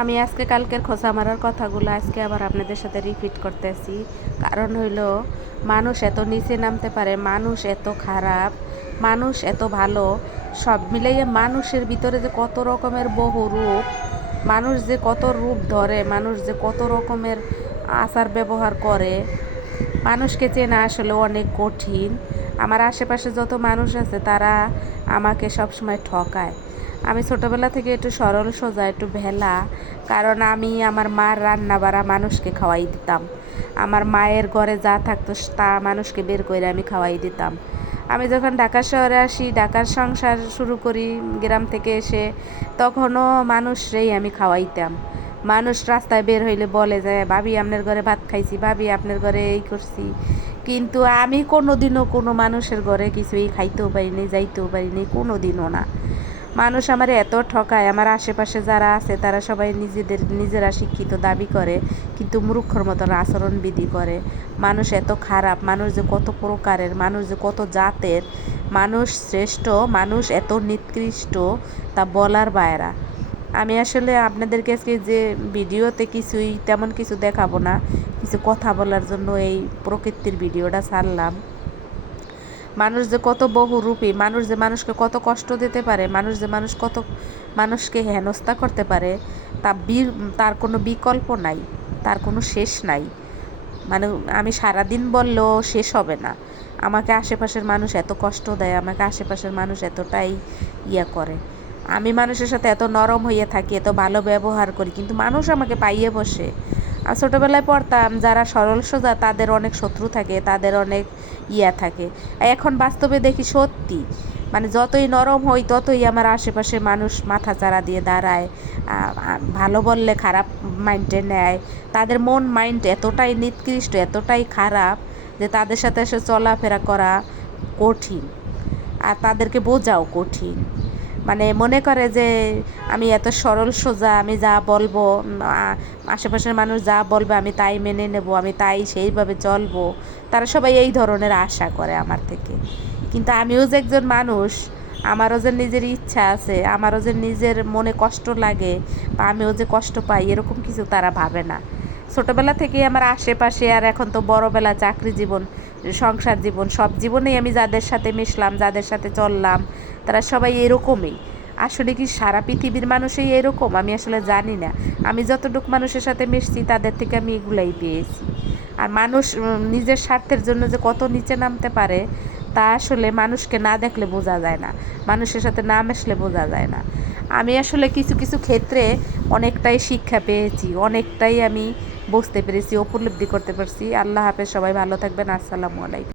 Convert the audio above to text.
আমি আজকে কালকের খোঁচা মারার কথাগুলো আজকে আবার আপনাদের সাথে রিপিট করতেছি। কারণ হইল, মানুষ এত নিচে নামতে পারে, মানুষ এত খারাপ, মানুষ এত ভালো, সব মিলাইয়ে মানুষের ভিতরে যে কত রকমের বহু রূপ, মানুষ যে কত রূপ ধরে, মানুষ যে কত রকমের আচার ব্যবহার করে, মানুষকে চেনা আসলে অনেক কঠিন। আমার আশেপাশে যত মানুষ আছে, তারা আমাকে সবসময় ঠকায়। আমি ছোটোবেলা থেকে একটু সরল সোজা, একটু ভেলা, কারণ আমি আমার মার রান্না বাড়া মানুষকে খাওয়াই দিতাম। আমার মায়ের ঘরে যা থাকতো তা মানুষকে বের করে আমি খাওয়াই দিতাম। আমি যখন ঢাকা শহরে আসি, ঢাকার সংসার শুরু করি গ্রাম থেকে এসে, তখনও মানুষরেই আমি খাওয়াইতাম। মানুষ রাস্তায় বের হইলে বলে যে, ভাবি, আপনার ঘরে ভাত খাইছি, ভাবি, আপনার ঘরে এই করছি। কিন্তু আমি কোনো দিনও কোনো মানুষের ঘরে কিছুই খাইতেও পারিনি, যাইতেও পারিনি কোনো দিনও না। মানুষ আমার এত ঠকায়, আমার আশেপাশে যারা আছে তারা সবাই নিজেদের, নিজেরা শিক্ষিত দাবি করে, কিন্তু মূর্খর মতন আচরণবিধি করে। মানুষ এত খারাপ, মানুষ যে কত প্রকারের, মানুষ যে কত জাতের, মানুষ শ্রেষ্ঠ, মানুষ এত নিকৃষ্ট, তা বলার বাইরা। আমি আসলে আপনাদেরকে আজকে যে ভিডিওতে কিছুই তেমন কিছু দেখাবো না, কিছু কথা বলার জন্য এই প্রকৃতির ভিডিওটা ছাড়লাম। মানুষ যে কত বহুরূপী, মানুষ যে মানুষকে কত কষ্ট দিতে পারে, মানুষ যে মানুষ কত মানুষকে হেনস্থা করতে পারে, তা বীর তার কোনো বিকল্প নাই, তার কোনো শেষ নাই। মানে আমি সারাদিন বললেও শেষ হবে না। আমাকে আশেপাশের মানুষ এত কষ্ট দেয়, আমাকে আশেপাশের মানুষ এতটাই ইয়া করে। আমি মানুষের সাথে এত নরম হয়ে থাকি, এত ভালো ব্যবহার করি, কিন্তু মানুষ আমাকে পাইয়ে বসে। আর ছোটোবেলায় পড়তাম যারা সরল সোজা, তাদের অনেক শত্রু থাকে, তাদের অনেক ইয়া থাকে। এখন বাস্তবে দেখি সত্যি মানে যতই নরম হই, ততই আমার আশেপাশে মানুষ মাথা চারা দিয়ে দাঁড়ায় ভালো বললে খারাপ মাইন্ডে নেয়। তাদের মন, মাইন্ড এতটাই নিকৃষ্ট, এতটাই খারাপ যে তাদের সাথে এসে চলাফেরা করা কঠিন, আর তাদেরকে বোঝাও কঠিন। মানে মনে করে যে আমি এত সরল সোজা, আমি যা বলব আশেপাশের মানুষ যা বলবে আমি তাই মেনে নেব, আমি তাই সেইভাবে চলবো, তারা সবাই এই ধরনের আশা করে আমার থেকে। কিন্তু আমিও যে একজন মানুষ, আমারও যে নিজের ইচ্ছা আছে, আমারও যে নিজের মনে কষ্ট লাগে বা আমিও যে কষ্ট পাই, এরকম কিছু তারা ভাবে না। ছোটোবেলা থেকেই আমার আশেপাশে আর এখন তো বড়বেলা চাকরি জীবন, সংসার জীবন, সব জীবনেই আমি যাদের সাথে মিশলাম, যাদের সাথে চললাম, তারা সবাই এরকমই। আসলে কি সারা পৃথিবীর মানুষই এরকম? আমি আসলে জানি না। আমি যতটুকু মানুষের সাথে মিশছি, তাদের থেকে আমি এগুলাই পেয়েছি। আর মানুষ নিজের স্বার্থের জন্য যে কত নিচে নামতে পারে তা আসলে মানুষকে না দেখলে বোঝা যায় না। মানুষের সাথে না মেশলে বোঝা যায় না। আমি আসলে কিছু কিছু ক্ষেত্রে অনেকটাই শিক্ষা পেয়েছি, অনেকটাই আমি বুঝতে পেরেছি, উপলব্ধি করতে পারছি। আল্লাহ হাফেজ, সবাই ভালো থাকবেন। আসসালামু আলাইকুম।